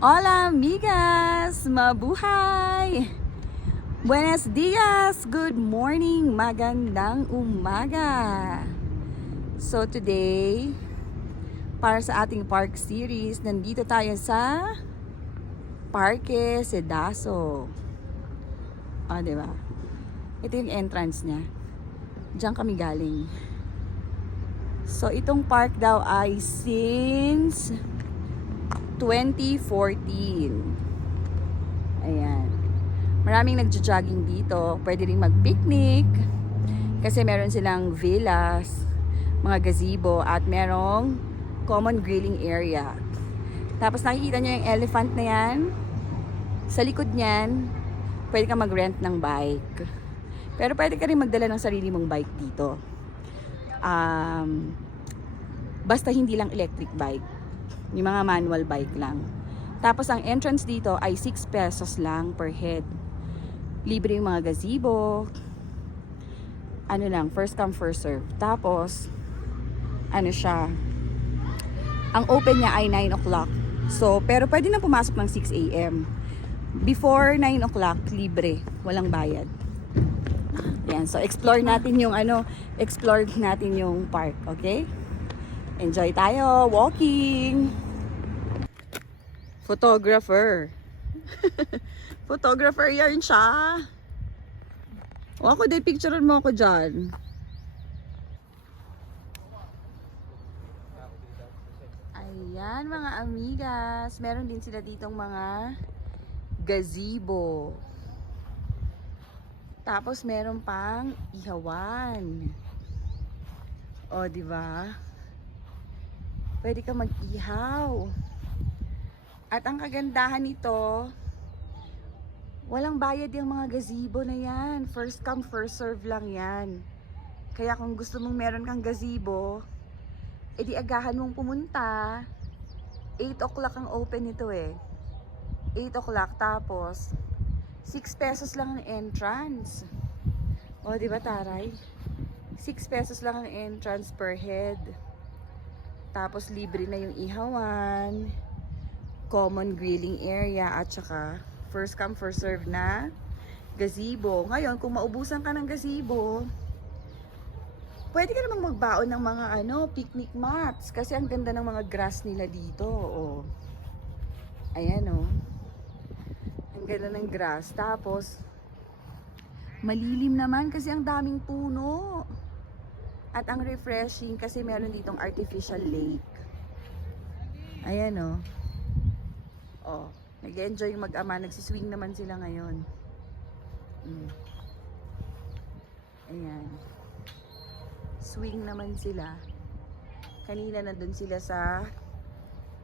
Hola amigas! Mabuhay! Buenos dias! Good morning! Magandang umaga! So today, para sa ating park series, nandito tayo sa Parque Cedaso. Diba? Ito yung entrance niya. Diyan kami galing. So itong park daw ay since 2014. Ayan. Maraming nagjo-jogging dito. Pwede rin mag-picnic. Kasi meron silang villas, mga gazebo, at merong common grilling area. Tapos nakikita nyo yung elephant na yan. Sa likod niyan, pwede ka mag-rent ng bike. Pero pwede ka rin magdala ng sarili mong bike dito. Basta hindi lang electric bike. Yung mga manual bike lang. Tapos ang entrance dito ay 6 pesos lang per head. Libre yung mga gazebo. Ano lang, first come first serve. Tapos, ano siya, ang open niya ay 9 o'clock. So, pero pwede na pumasok ng 6 a.m. Before 9 o'clock, libre. Walang bayad. Yan, so explore natin yung park, okay? Enjoy tayo, walking. Photographer. Photographer yan siya. O ako din, picturean mo ako dyan. Ayan mga amigas. Meron din sila ditong mga gazebo. Tapos meron pang ihawan. O, di ba? Pwede ka mag-ihaw. At ang kagandahan nito, walang bayad yung mga gazebo na yan. First come, first serve lang yan. Kaya kung gusto mong meron kang gazebo, edi agahan mong pumunta. 8 o'clock ang open nito eh. 8 o'clock, tapos 6 pesos lang ang entrance. O, di ba taray? 6 pesos lang ang entrance per head. Tapos libre na yung ihawan, common grilling area, at saka first come first serve na gazebo. Ngayon, kung maubusan ka ng gazebo, pwede ka namang magbaon ng mga picnic mats. Kasi ang ganda ng mga grass nila dito. Oh. Ayan oh. Ang ganda ng grass. Tapos, malilim naman kasi ang daming puno. At ang refreshing kasi meron ditong artificial lake. Ayan oh. Oh, nag-enjoy yung mag-ama. Nagsiswing naman sila ngayon. Ayan. Swing naman sila. Kanina nandun sila sa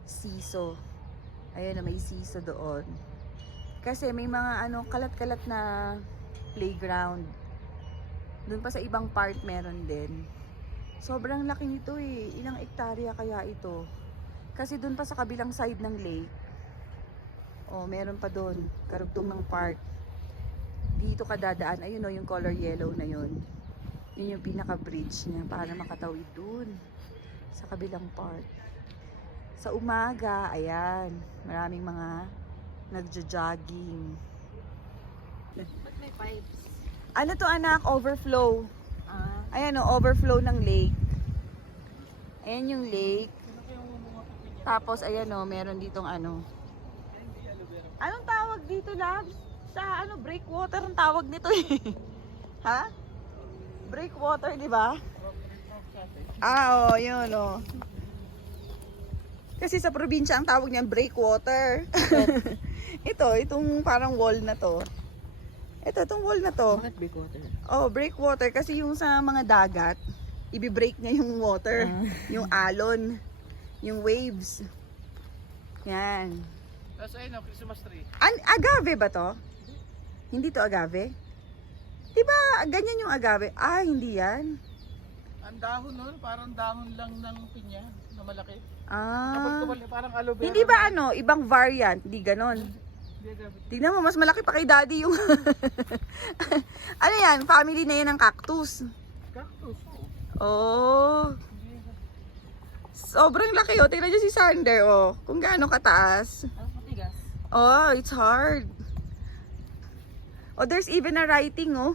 siso. Ayan, may siso doon. Kasi may mga kalat-kalat na playground. Doon pa sa ibang part meron din. Sobrang laki nito eh. Ilang hektarya kaya ito? Kasi doon pa sa kabilang side ng lake. Oh, meron pa doon. Karugtong ng park. Dito ka dadaan. Ayun o, yung color yellow na yun. Yun yung pinaka-bridge niya para makatawid doon. Sa kabilang part. Sa umaga, ayan. Maraming mga nagjo-jogging. Ba't may pipes? Ano to anak? Overflow. Ayan o, overflow ng lake. Ayan yung lake. Tapos ayan o, meron ditong Anong tawag dito, Labs? Sa breakwater ang tawag nito eh. Ha? Breakwater, di ba? Oo, yun o. Kasi sa probinsya ang tawag niyan breakwater. Itong parang wall na to. Itong wall na to. Bakit breakwater? Oh, breakwater kasi yung sa mga dagat, ibi-break niya yung water, yung alon, yung waves. Yan. Tapos ayun, Christmas tree. Agave ba to? Hindi to agave? Diba ganyan yung agave? Hindi yan. Ang dahon nun, parang dahon lang ng pinya na malaki. Ah. Parang aloe vera. Hindi ba ibang variant? Hindi ganon. Tignan mo, mas malaki pa kay daddy yung ano yan? Family na yan ng cactus. Cactus. Oh. Sobrang laki oh. Tingnan nyo si Sander oh. Kung gaano kataas. Matigas. Oh, it's hard. Oh, there's even a writing, oh.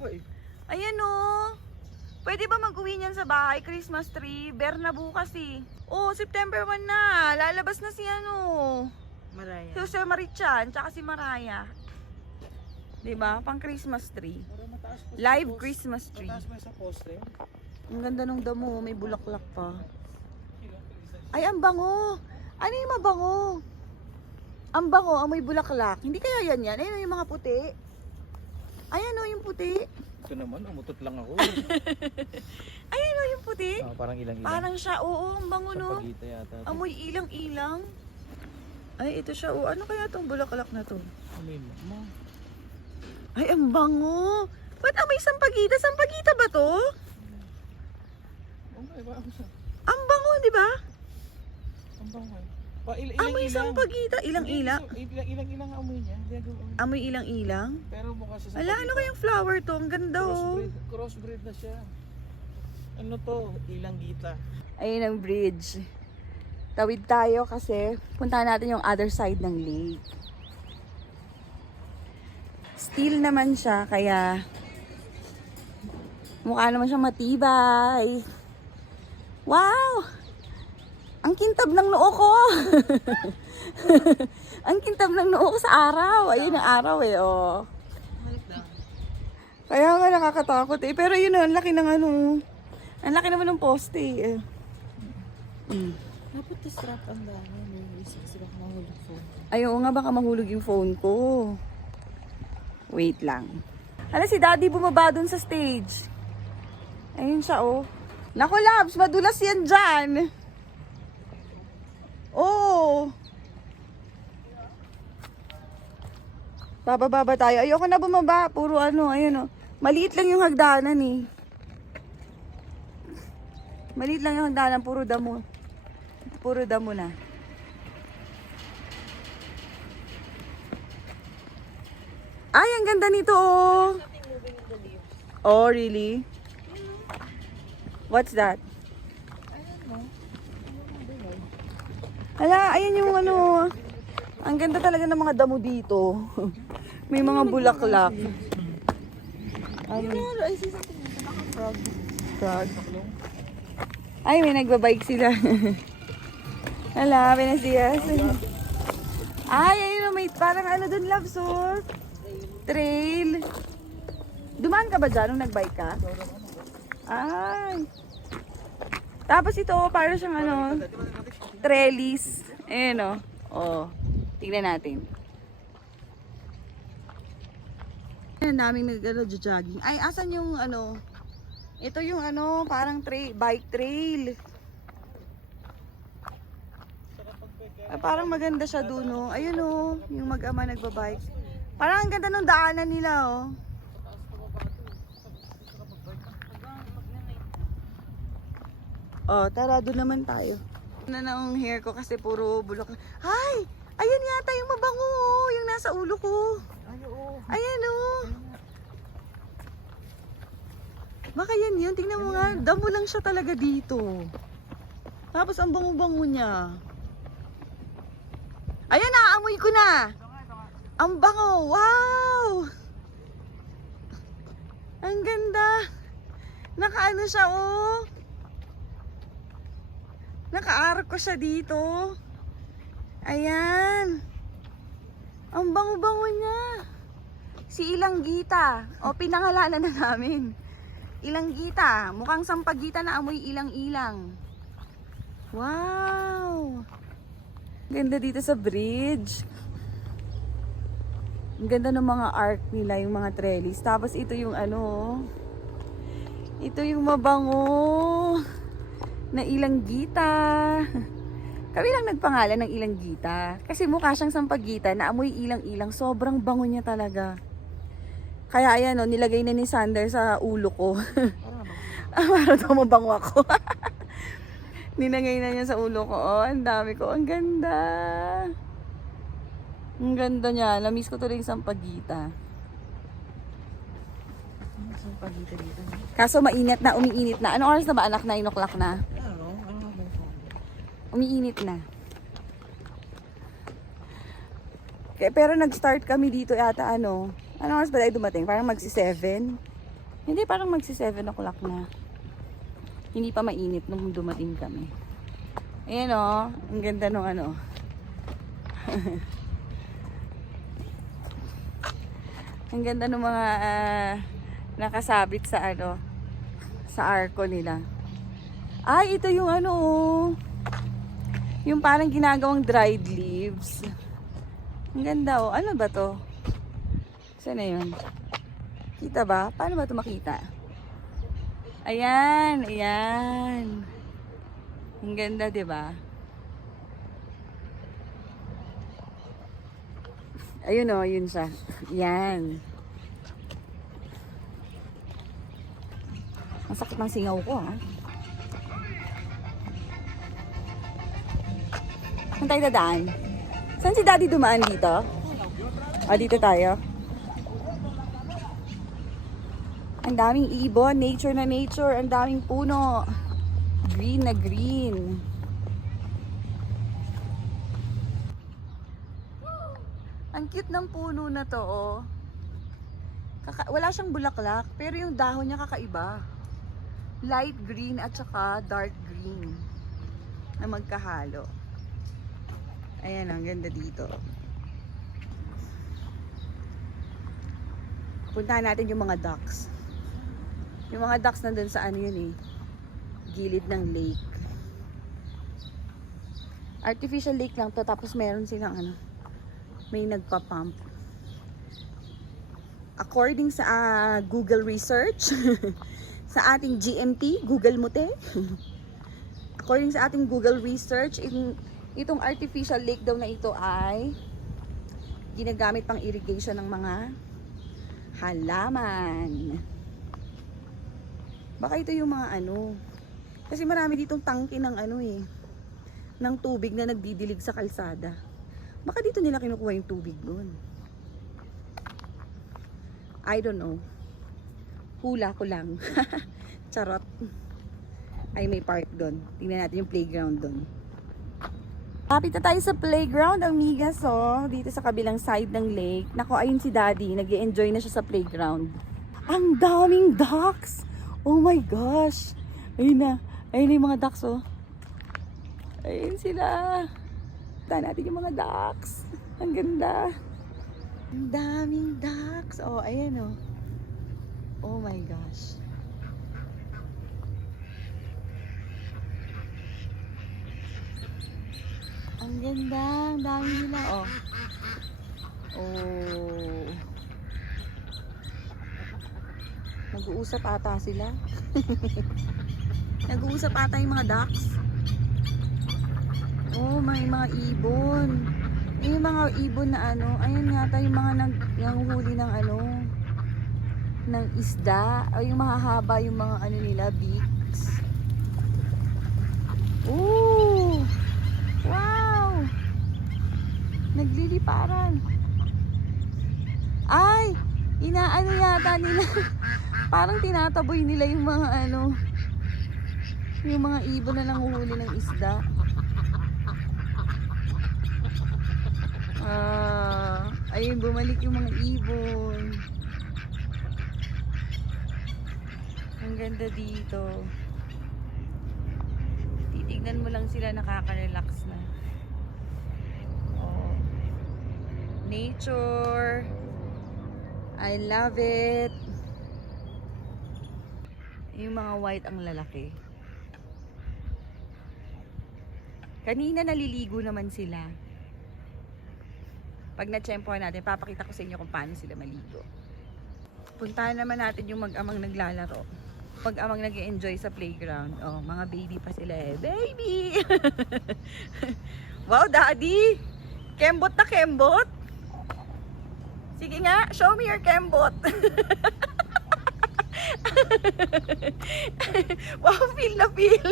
Uy, Ayan, oh. Pwede ba mag-uwi niyan sa bahay? Christmas tree. Bear na bukas, eh. Oh, September 1 na. Lalabas na si ano. Maraya. Si Jose Marichan, tsaka si Maraya. Diba? Pang Christmas tree. parang mataas po sa Live poste. Christmas tree. Mataas mo sa poste. Ang ganda nung damo, may bulaklak pa. Ay, ang bango. Ano yung mabango? Ang bango, amoy bulaklak. Hindi kaya yan yan? Ayun yung mga puti. Ayan o, yung puti. Ito naman, umutot lang ako. Ayan o, yung puti. Parang ilang-ilang. Parang siya, oo, ang bango no. Sampagita yata. Amoy ilang-ilang. Ay, ito siya. Oh, ano kaya tong bulaklak na to? Amoy mo. Ay, ang bango. Ba't amoy sampagita? Sampagita ba to? Okay, ba ako siya? Ang bango, di ba? Ang bangay. Pa, Amoy sampagita. Ilang-ilang. Ilang-ilang amoy niya. Amoy ilang-ilang. Pero mukha sa Ala, ano kayang flower to? Ang ganda oh. Crossbreed na siya. Ano to? Ilang gita. Ayun ang bridge. Tawid tayo kasi puntahan natin yung other side ng lake. Steel naman siya, kaya mukha naman siyang matibay. Wow! Ang kintab ng noo ko! Ang kintab ng noo ko sa araw. Ayun ang araw eh, oh. Kaya nga nakakatakot eh. Pero yun, ang laki ng ano. Ang laki naman ng poste eh. Dapat strap ang dami. May isip sila mahulog phone. Ay, oo nga, baka mahulog yung phone ko. Wait lang. Hala, si Daddy bumaba dun sa stage. Ayun siya, oh. Naku, Labs, madulas yan dyan. Oh. Bababa tayo. Ayoko na bumaba. Puro ano, ayun, oh. Maliit lang yung hagdanan, eh. Maliit lang yung hagdanan. Puro damo. Puro damo na. Ay, ang ganda nito, oh. Oh, really? What's that? Hala, ayan yung ano. Ang ganda talaga ng mga damo dito. May mga bulaklak. I see something. Naka-frog. Frog. Ay, may nagbabike sila. Hala, pinasiyas. Ay, ayun, may parang ano dun, Love, surf. Trail. Dumaan ka ba dyan nung nagbike ka? Ay. Tapos ito, parang siyang ano, trellis. Ayan o. Oh. Tignan natin. Ang daming nag-jogging. Ay, asan yung ano? Ito yung ano, parang bike trail. Ay, parang maganda siya dun, no? Ayun, oh, yung mag-ama nagbabike. Parang ang ganda ng daanan nila, oh. Oh, tara, doon naman tayo. Na ang hair ko kasi puro bulok. Ay! Ayan yata yung mabango, oh, yung nasa ulo ko. Ayan, oh. Baka yan yun. Tingnan mo nga. Damo lang siya talaga dito. Tapos ang bango-bango niya. Ayan na, amoy ko na. Ang bango. Wow! Ang ganda. Nakaano siya, oh. Naka-arc ko siya dito. Ayan. Ang bango-bango niya. Si Ilang Gita. O, pinangalanan na namin. Ilang Gita. Mukhang sampagita na amoy ilang-ilang. Wow! Ganda dito sa bridge. Ang ganda ng mga arc nila, yung mga trellis. Tapos ito yung ano, ito yung mabango na Ilang Gita. Kami lang nagpangalan ng Ilang Gita. Kasi mukha siyang sampagita na amoy ilang-ilang. Sobrang bango niya talaga. Kaya ayan o, nilagay na ni Sander sa ulo ko. Para daw mabango ako. Nilagay na niya sa ulo ko. Oh, ang dami ko. Ang ganda. Ang ganda niya. Namiss ko tuloy yung sampagita. Sampagita dito. Kaso mainit na, umiinit na. Anong oras na ba anak? 9 o'clock na? Ano? Umiinit na. Pero nag-start kami dito yata ano oras ba tayo dumating? Parang magsi-7. Hindi, parang magsi-7 o'clock na. Hindi pa mainit nung dumating kami. Ayan o, ang ganda nung ano. Ang ganda nung mga nakasabit sa ano, sa arko nila. Ay, ito yung ano oh. Yung parang ginagawang dried leaves. Ang ganda oh. Ano ba to? Saan na yun? Kita ba? Paano ba ito makita? Ayan, ayan. Ang ganda, di ba? Ayun oh, yun siya. Yan. Ang sakit ng singaw ko, ha? Saan tayo dadaan? Saan si Daddy dumaan dito? Dito tayo. Ang daming ibon, nature na nature, ang daming puno. Green na green. Ang cute ng puno na to, oh. Wala siyang bulaklak, pero yung dahon niya kakaiba. Light green at saka dark green na magkahalo. Ayan, ang ganda dito. Puntahan natin yung mga ducks. Yung mga ducks nandun sa ano yun eh, gilid ng lake. Artificial lake lang to, tapos meron silang ano, may nagpa-pump. According sa Google research, sa ating GMT, Google mo te. According sa ating Google research, itong artificial lake daw na ito ay ginagamit pang irrigation ng mga halaman. Baka ito yung mga ano. Kasi marami ditong tangke ng ano eh, ng tubig na nagdidilig sa kalsada. Baka dito nila kinukuha yung tubig doon. I don't know. Hula ko lang. Charot. Ay, may park doon. Tingnan natin yung playground doon. Kapit na tayo sa playground, amigas, oh. Dito sa kabilang side ng lake. Nako, ayun si Daddy. Nag-e-enjoy na siya sa playground. Ang daming ducks! Oh my gosh! Ayun na. Ayun na yung mga ducks, oh. Ayun sila. Tignan natin yung mga ducks. Ang ganda. Ang daming ducks. Oh, ayan, oh. Oh my gosh. Ang ganda. Ang dami nila, oh. Oh. Nag-uusap ata sila. Nag-uusap ata yung mga ducks. Oh, may mga ibon. Yung mga ibon na ano, ayun yata yung mga nanguhuli ng ano, ng isda. O yung mahahaba yung mga ano nila, beaks. Oh! Wow! Nagliliparan. Ay! Inaano yata nila. Parang tinataboy nila yung mga ano, yung mga ibon na nanguhuli ng isda. Ayun, bumalik yung mga ibon. Ang ganda dito. Titignan mo lang sila, nakaka-relax na. Oh. Nature. I love it. Yung mga white ang lalaki. Kanina naliligo naman sila. Pag na-tsempohan natin, papakita ko sa inyo kung paano sila maligo. Puntahan naman natin yung mag-amang naglalaro. Mag-amang nag-enjoy sa playground. Oh, mga baby pa sila eh. Baby! Wow, Daddy! Kembot na kembot! Sige nga, show me your kembot! Wow, feel na feel!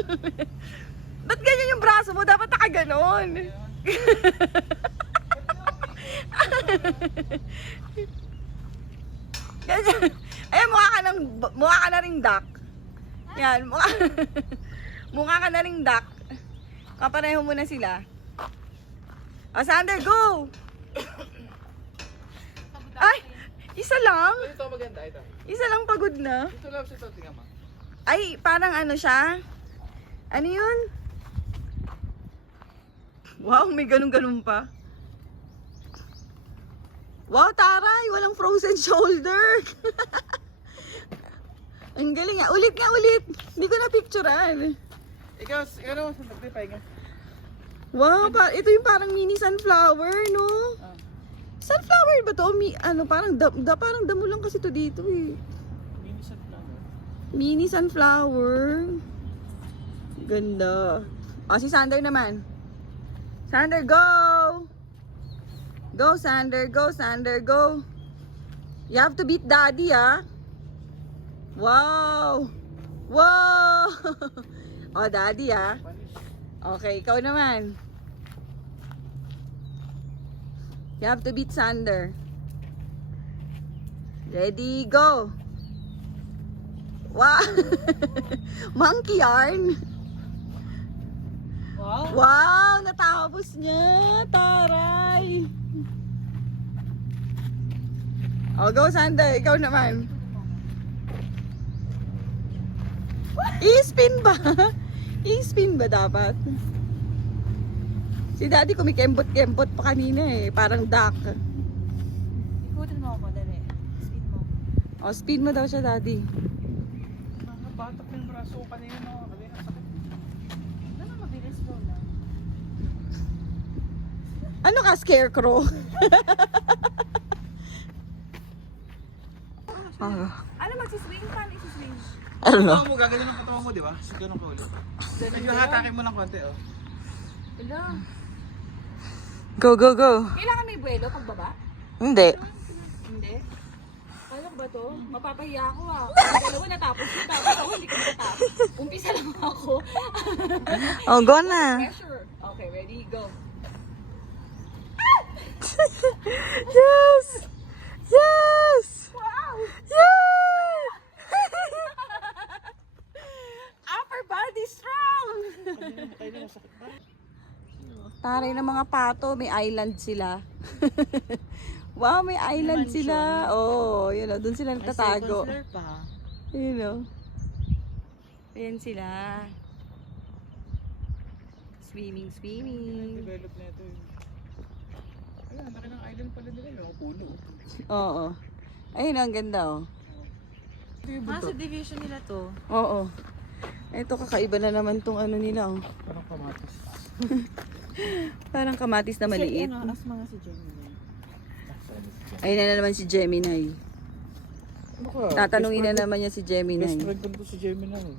Ba't ganyan yung braso mo? Dapat nakaganon! Ganyan. Ay, mukha ka na ring duck. Yan, mukha ka na ring duck. Kapareho muna sila. O, Sander, go! Ay! Isa lang? Ito maganda, ito. Isa lang pagod na? Ito lang, ito, tingnan mo. Ay, parang ano siya? Ano yun? Wow, may ganun-ganun pa. Wow, taray! Walang frozen shoulder! Ang galing nga. Ulit nga, ulit! Hindi ko na-picturean. Ikaw, ano, sandali, pahinga. Wow, ito yung parang mini sunflower, no? Ah. Sunflower ba to? Parang parang damo lang kasi to dito eh. Mini sunflower. Mini sunflower. Ganda. O, si Sander naman. Sander, go! Go, Sander. Go, Sander. Go. You have to beat daddy, ah. Wow! Wow! O, daddy, ah. Okay, ikaw naman. You have to beat Sander. Ready, go! Wow! Monkey yarn! Wow. Wow! Natapos niya! Taray! Oh, go Sander! Ikaw naman. I-spin ba? I-spin ba dapat? Si daddy kumikembot-kembot pa kanina eh. Parang duck. Ikutin mo ako, dali. Speed mo. Oh, spin mo daw siya, daddy. Nakabatak na yung braso ko kanina, no? Kanina, sakit. Ano mabilis mo lang? Ano ka, scarecrow? Ano magsiswing? Paano isiswing? Ano? Katawan mo, gaganon ang katawan mo, di ba? So, ganun ka ulit. Medyo hatakin mo lang konti, oh. Wala. Go, go, go. Kailangan may buwelo pagbaba? Hindi. Hindi. Paano ba to? Mapapahiya ako ah. Ang dalawa natapos yun. Tapos ako hindi ko natapos. Umpisa lang ako. Oh, go na. Pressure. Okay, ready? Go. Yes! Yes! Wow! Yes! Upper body strong! Kanina, masakit ba? Taray ng mga pato, may island sila. Wow, may island sila. Oh, yun o, doon sila nagtatago. pa. Yun o. Ayan sila. Swimming, swimming. Develop na ito, eh. Ayan, laki ng island pala nila, yung puno. Oo. Ayun, ang ganda oh. Sa division nila to. Oo. Ito, kakaiba na naman tong ano nila oh. Parang kamatis. Parang kamatis na maliit. Ano, as mga si Jenny. Ayun na naman si Gemini. Ano ka? Tatanungin na naman niya si Best Gemini. friend ko to si Gemini.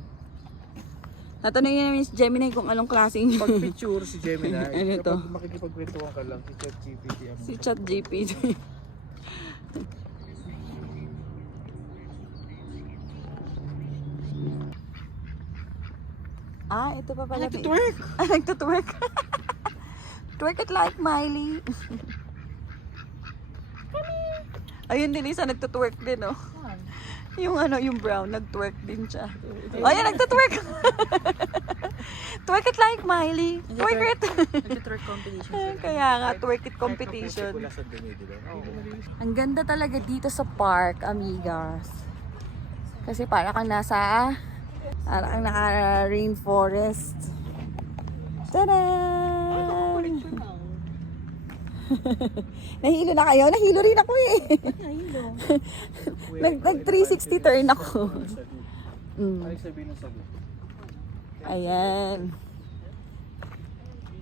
Tatanungin na naman si Gemini kung anong klaseng Pag picture si Gemini, Ano to? kapag makikipagkwentuhan ka lang, si ChatGPT ang si ChatGPT. Ito pa pala. Nagtutwerk! Nagtutwerk. Twerk it like Miley. Ayun din isa nagtutwerk din oh. Yung yung brown, nagtwerk din siya. Ayun, nagtutwerk. Twerk it like Miley. Twerk it. Nag-twerk competition sila. Kaya nga, twerk it competition. Ang ganda talaga dito sa park, amigas. Kasi para kang naka-rainforest. Tada! Nahilo na kayo? Nahilo rin ako eh. Nahilo. Nag 360 turn ako. Ano sabihin ng sabi? Ayan.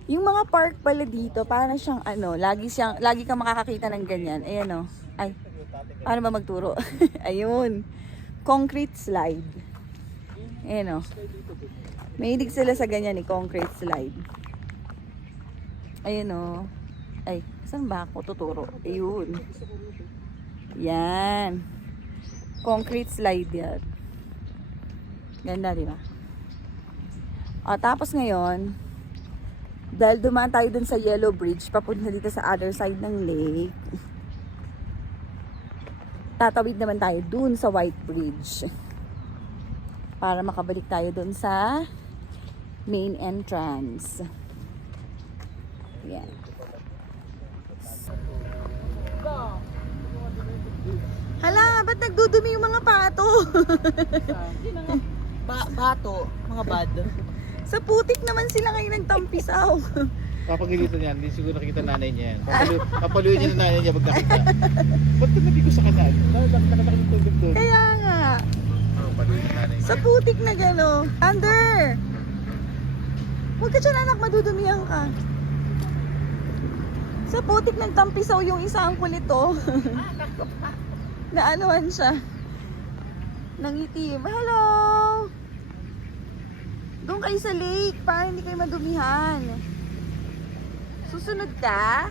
Yung mga park pala dito, parang siyang lagi kang makakakita ng ganyan. Ayan o. Ay, paano ba magturo? Ayun. Concrete slide. Ayan o. Mahilig sila sa ganyan concrete slide. Ayun o. Ay, saan ba ako tuturo? Ayun. Yan. Concrete slide yan. Ganda, di ba? Tapos ngayon, dahil dumaan tayo dun sa Yellow Bridge, papunta dito sa other side ng lake, tatawid naman tayo dun sa White Bridge. Para makabalik tayo dun sa main entrance. Ayan. Hala, ba't nagdudumi yung mga pato? Bato, mga bad. Sa putik naman sila ngayon nagtampisaw. Papagilitan niyan, hindi siguro nakikita nanay niya yan. Papaluin niya ng nanay niya pag nakita. Ba't tumabi ko sa kanan? Nakita ng tubig doon. Kaya nga, Papaluin ng nanay niya. sa putik na gano. Thunder! Huwag ka dyan anak, madudumihan ka. Sa putik nagtampisaw yung isa ang kulito. Naanohan siya. Nangitim. Hello! Doon kayo sa lake para hindi kayo madumihan. Susunod ka?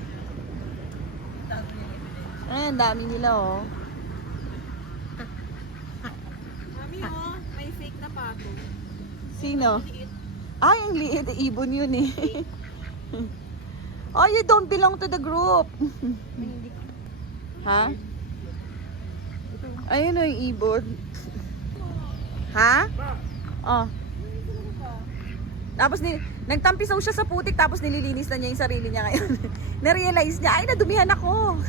Ay, ang dami nila oh. Mami, oh, may fake na pato. Sino? Ay, ang liit. Ibon yun eh. Oh, you don't belong to the group. Ha? Ayun o yung ibon. Ha? Oh. Tapos nagtampisaw siya sa putik tapos nililinis na niya yung sarili niya ngayon. Na-realize niya, ay nadumihan ako.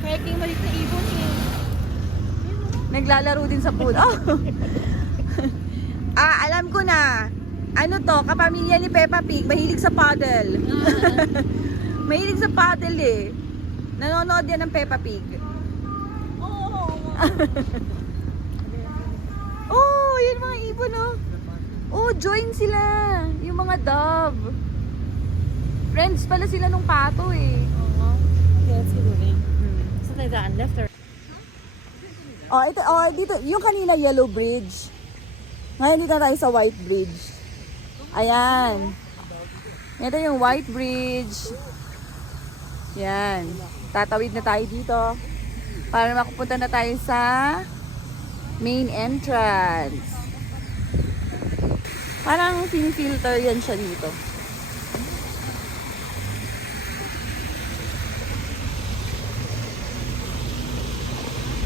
Kaya king malit na ibon eh. Naglalaro din sa pool. Oh. Alam ko na. Ano to, kapamilya ni Peppa Pig, mahilig sa paddle. Mahilig sa paddle eh. Nanonood yan ng Peppa Pig. Oo. Oh, yun mga ibon oh. Oh, join sila. Yung mga dove. Friends pala sila nung pato eh. Oo. Okay, let's keep moving. Saan tayo daan? Left or Oh, ito, oh, dito, yung kanina yellow bridge. Ngayon dito tayo sa white bridge. Ayan. Ito yung white bridge. Yan. Tatawid na tayo dito. Para makapunta na tayo sa main entrance. Parang filter yan siya dito.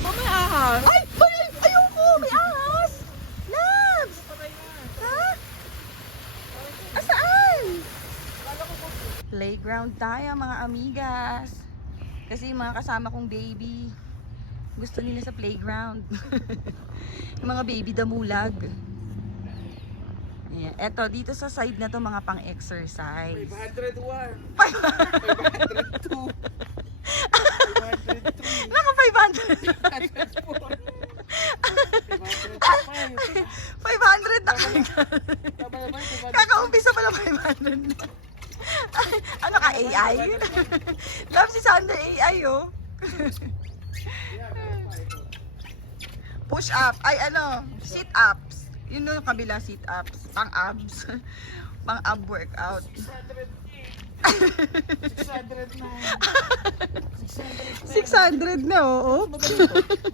oh, may ahas. Ay! Ayoko! May ahas! Labs! Ha? Asaan? Playground tayo mga amigas. Kasi yung mga kasama kong baby, gusto nila sa playground. Yung mga baby damulag. Ayan. Eto, dito sa side na to mga pang-exercise. 501. 502. 503. Naka 500 na kagad. Kakaumpisa pala 500 na. Ano ka, AI? Love si Sander AI, oh. Push up. Ay, ano, sit ups. Yun yung kabila, sit ups. Pang abs. Pang ab workout. 600 na. 600 na, oo.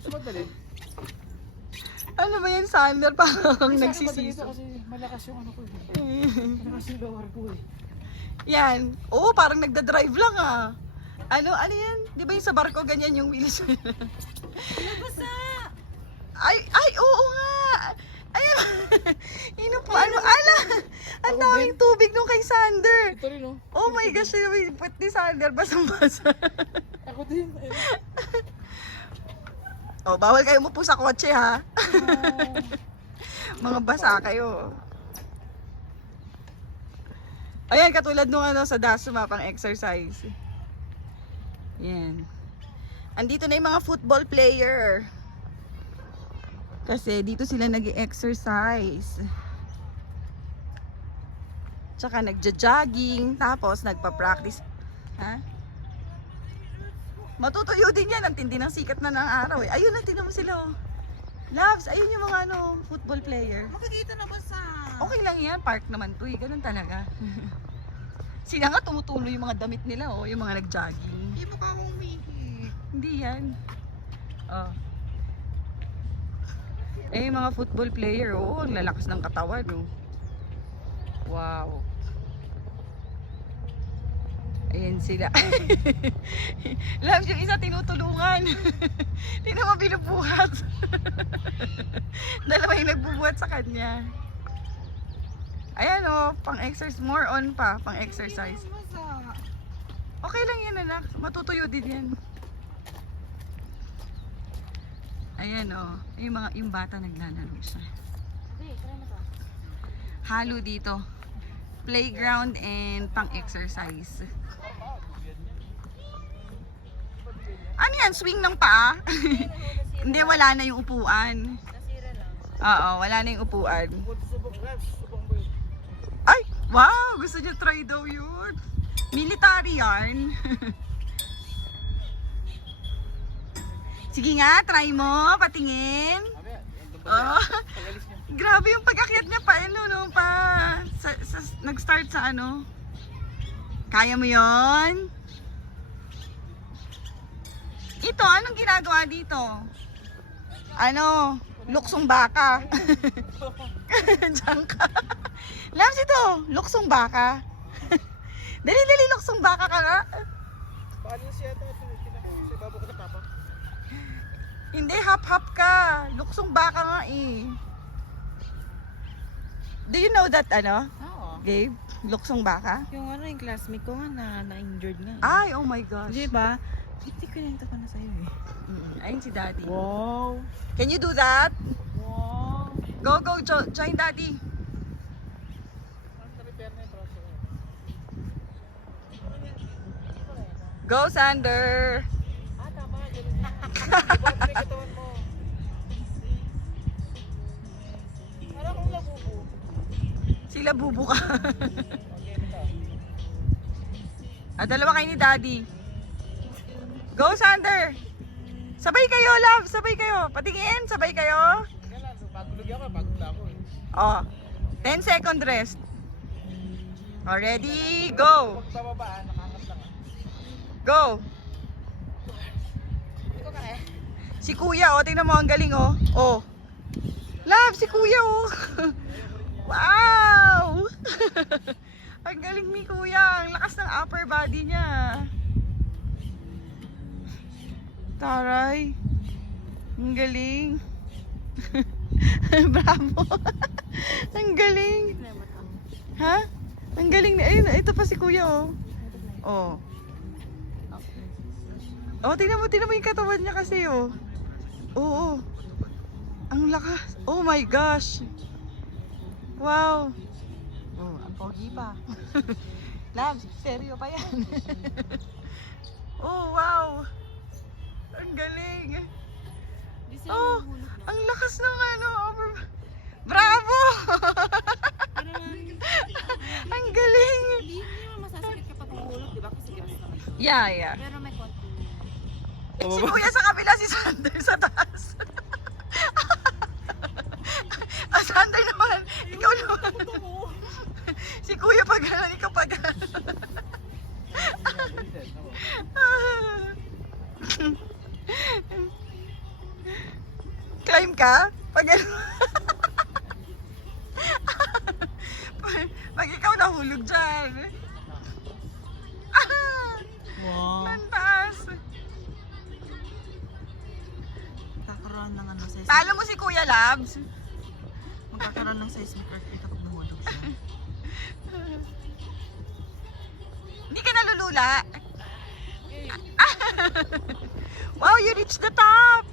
Madali. Ano ba yan, Sander? Parang nagsisiso. Kasi malakas yung ano ko eh. Malakas yung lower ko eh. Yan. Oo, parang nagda-drive lang ah. Ano yan? Di ba yung sa barko ganyan yung wheels? Basta! Ay, oo nga! Ayun! Ino po, ano? Ala! Ang daming tubig nung kay Sander. Ito rin oh. Oh my gosh, yung put ni Sander, basang-basa. Ako din. Oh, bawal kayo umupo sa kotse ha. Mga basa kayo. Ayan, katulad nung ano sa Dasma pang exercise. Yan. Andito na yung mga football player. Kasi dito sila nag-exercise. Tsaka nagja-jogging, tapos nagpa-practice. Ha? Matutuyo din yan, ang tindi ng sikat na ng araw eh. Ayun, natin mo sila oh. Loves, ayun yung mga ano, football player. Makikita na ba sa... Okay lang yan, park naman to eh, ganun talaga. Sila nga tumutuloy yung mga damit nila oh, yung mga nag-jogging. Hindi mo ka umihi. Hindi yan. Oh. Eh, yung mga football player, oh, ang lalakas ng katawan, oh. Wow. Ayan sila. Loves, yung isa tinutulungan. Hindi naman binubuhat. Dalawa yung nagbubuhat sa kanya. Ayan o, pang-exercise. More on pa, pang-exercise. Okay lang yan anak, matutuyo din yan. Ayan o, yung bata naglalaro siya. Okay, try mo to. Halo dito. Playground and pang-exercise. Ano yan? Swing ng paa? Hindi, wala na yung upuan. Nasira lang. Oo, wala na yung upuan. Ay! Wow! Gusto niyo try daw yun. Military yarn. Sige nga, try mo. Patingin. Oh. Grabe yung pag-akyat niya pa. Ano, no? Nag-start sa ano. Kaya mo yon? Ito, anong ginagawa dito? Ano? Luksong baka. Diyan ka. Labs ito, luksong baka. Dali, luksong baka ka nga. Paano siya ito? Si babo ko na papa. Hindi, hap-hap ka. Luksong baka nga eh. Do you know that, ano, Oo. Gabe? Luksong baka? Yung ano, yung classmate ko nga na-injured nga. Ay, oh my gosh. Di ba? Hindi ko nito ko na sa'yo eh. Ayun si Daddy. Wow. Can you do that? Wow. Go, join Daddy. Go, Sander. Ah, tama. Ganun na. Iba't may katawan mo. Parang kung labubo. Sila bubu ka. Okay, ito. Dalawa kayo ni Daddy. Go, Sander. Sabay kayo, love. Sabay kayo. Patingin, sabay kayo. Kaya lang, pagod ako, pagod na ako eh. Oh, 10 second rest. Ready, go. Pag sa baba, nakangat lang. Go. Hindi ko kaya. Si Kuya, oh, tingnan mo, ang galing, oh. Oh. Love, si Kuya, oh. Wow! Ang galing ni Kuya. Ang lakas ng upper body niya. Taray. Ang galing. Bravo. Ang galing. Ha? Ang galing. Ayun, ito pa si Kuya, oh. Oh. Oh, tingnan mo yung katawan niya kasi, oh. Oo. Ang lakas. Oh my gosh. Wow. Oh, ang pogi pa. Labs, seryo pa yan. Oh, wow. Ang galing. Oh, ang lakas ng ano. Bravo! Ang galing. Hindi naman masasakit kapag mahulog, di ba? Kasi grass naman. Yeah. Pero may konti. Si Kuya sa kabila, si Sander sa taas. Sander naman, ikaw naman. Si Kuya pag gano'n, ikaw pag Climb ka? Pag pag ikaw nahulog dyan. Wow. Mantas. Kakaroon ng ano sa Talo mo si Kuya Labs. magkakaroon ng seismic earthquake kapag nahulog siya. Hindi ka nalulula. Wow, you reached the top.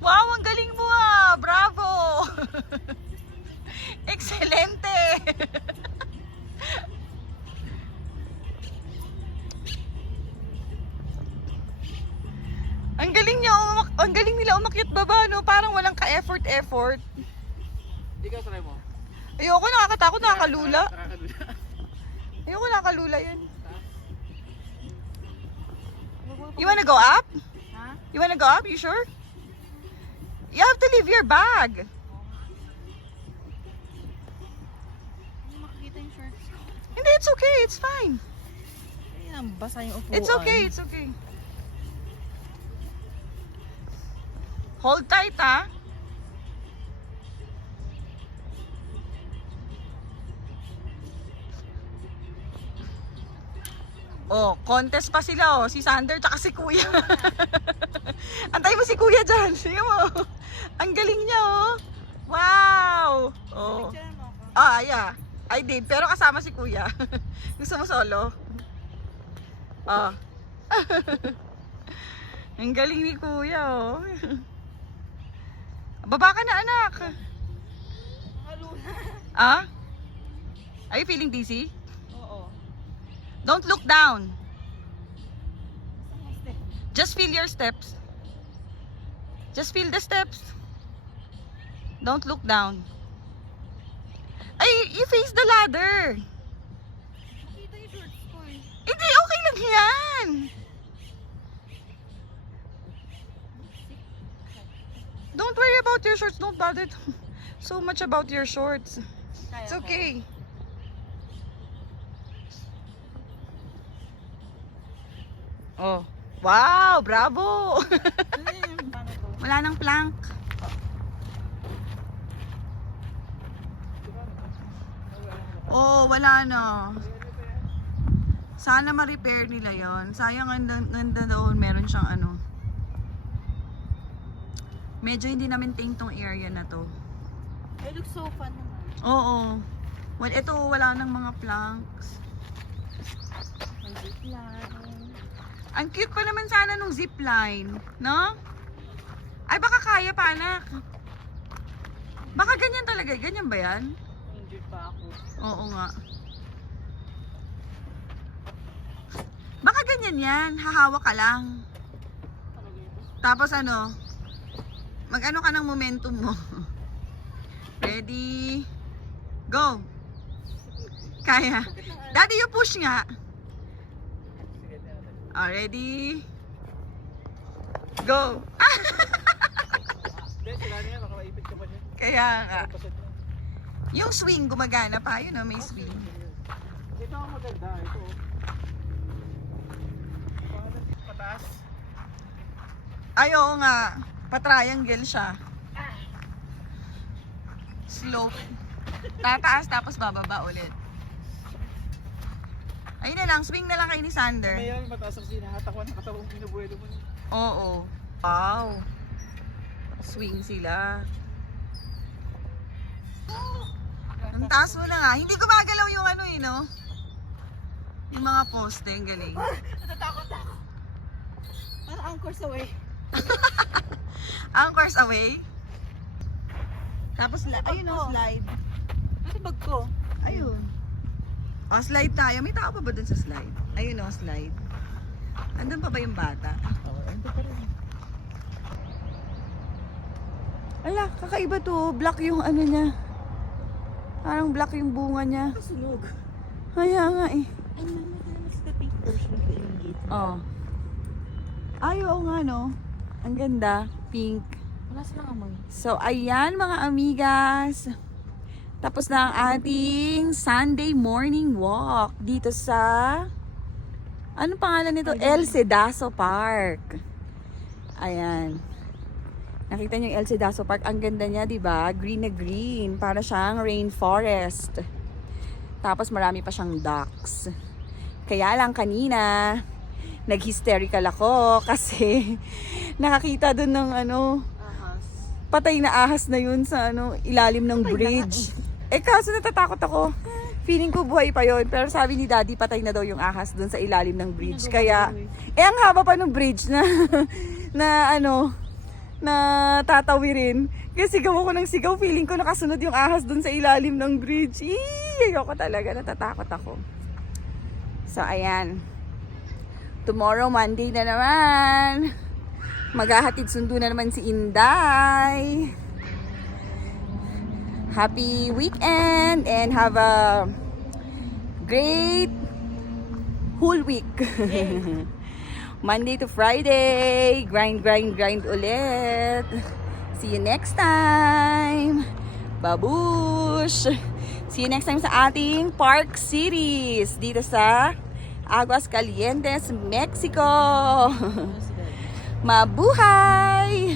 Wow, ang galing mo ah. Bravo. Excelente. Ang galing niya, ang galing nila umakyat baba, no? Parang walang ka-effort. Ikaw, try mo. Ayoko, nakakatakot, nakakalula. Nakakalula. Ayoko, nakakalula yan. You wanna go up? Ha? You wanna go up? You sure? You have to leave your bag. Hindi makikita yung shorts. Hindi, it's okay. It's fine. Ayun, basa yung upuan. It's okay. It's okay. Hold tight, ha? Oh, contest pa sila, oh. Si Sander tsaka si Kuya. Antay mo si kuya dyan. Sige mo. Ang galing niya, oh. Wow! Oh. Picture mo ako. Ah, yeah. I did. Pero kasama si kuya. Gusto mo solo? Ah. Ang galing ni kuya, oh. Baba ka na, anak. Makaluna. Ah? Are you feeling dizzy? Oo. Don't look down. Basta. Just feel your steps. Just feel the steps. Don't look down. Ay, you face the ladder. Nakita yung shorts ko eh. Hindi, okay lang yan. Don't worry about your shorts. Don't bother so much about your shorts. Kaya It's ko. okay. Oh. Wow, bravo. Paano to? Wala nang plank. Oh, wala na. Sana ma-repair nila yon. Sayang ganda doon, meron siyang ano. Medyo hindi na-maintain tong area na to. It looks so fun naman. Oo. Well, ito wala nang mga planks. May zipline. Ang cute pa naman sana nung zipline, no? Ay, baka kaya pa, anak. Baka ganyan talaga. Ganyan ba yan? Injured pa ako. Oo nga. Baka ganyan yan. Hahawa ka lang. Talaga ito. Tapos ano, mag-ano ka ng momentum mo. Ready? Go! Kaya. Daddy, you push nga. Ready? Go! Hindi, sila niya, baka maipit ka pa niya. Kaya nga. Pasit na. Yung swing gumagana pa. Yun o, may swing. Ito ang maganda, ito. Pataas. Ay, oo nga. Pa-triangle siya. Slope. Tataas tapos bababa ulit. Ayun na lang, swing na lang kay ni Sander. May mataas ang sinahatakwan ng katawang binubuelo mo. Oo. Wow. Swing sila. Ang taas mo na nga. Hindi gumagalaw yung ano eh, no? Yung mga poste, ang galing. Natatakot ako. Parang anchors away. Anchors away. Tapos, ayun o, slide. Ano bag ko? Ayun. O, slide tayo. May tao pa ba dun sa slide? Ayun o, slide. Andun pa ba yung bata? Ito pa rin. Ala, kakaiba to. Black yung ano niya. Parang black yung bunga niya. Sunog. Kaya nga eh. Ay, naman sa the pink version of the Ingrid. Oh. Ay, oo nga no. Ang ganda. Pink. Wala silang amoy. So, ayan mga amigas. Tapos na ang ating Sunday morning walk dito sa... Ano pangalan nito? El Cedaso Park. Ayan. Nakita niyo yung El Cedaso Park. Ang ganda niya, di ba? Green na green. Para siyang rainforest. Tapos marami pa siyang ducks. Kaya lang kanina, nag-hysterical ako kasi nakakita dun ng ano, Ahas. patay na ahas na yun sa ano, ilalim ng bridge. Eh kaso natatakot ako. Feeling ko buhay pa yon, pero sabi ni Daddy patay na daw yung ahas dun sa ilalim ng bridge. Kaya ang haba pa ng bridge na na ano, na tatawirin. Kaya sigaw ako ng sigaw, feeling ko nakasunod yung ahas dun sa ilalim ng bridge. Ayoko talaga, natatakot ako. So ayan. Tomorrow, Monday na naman. Maghahatid sundo na naman si Inday. Happy weekend and have a great whole week. Monday to Friday. Grind, grind, grind ulit. See you next time. Babush! See you next time sa ating Park Series dito sa Aguascalientes, Mexico. Mabuhay!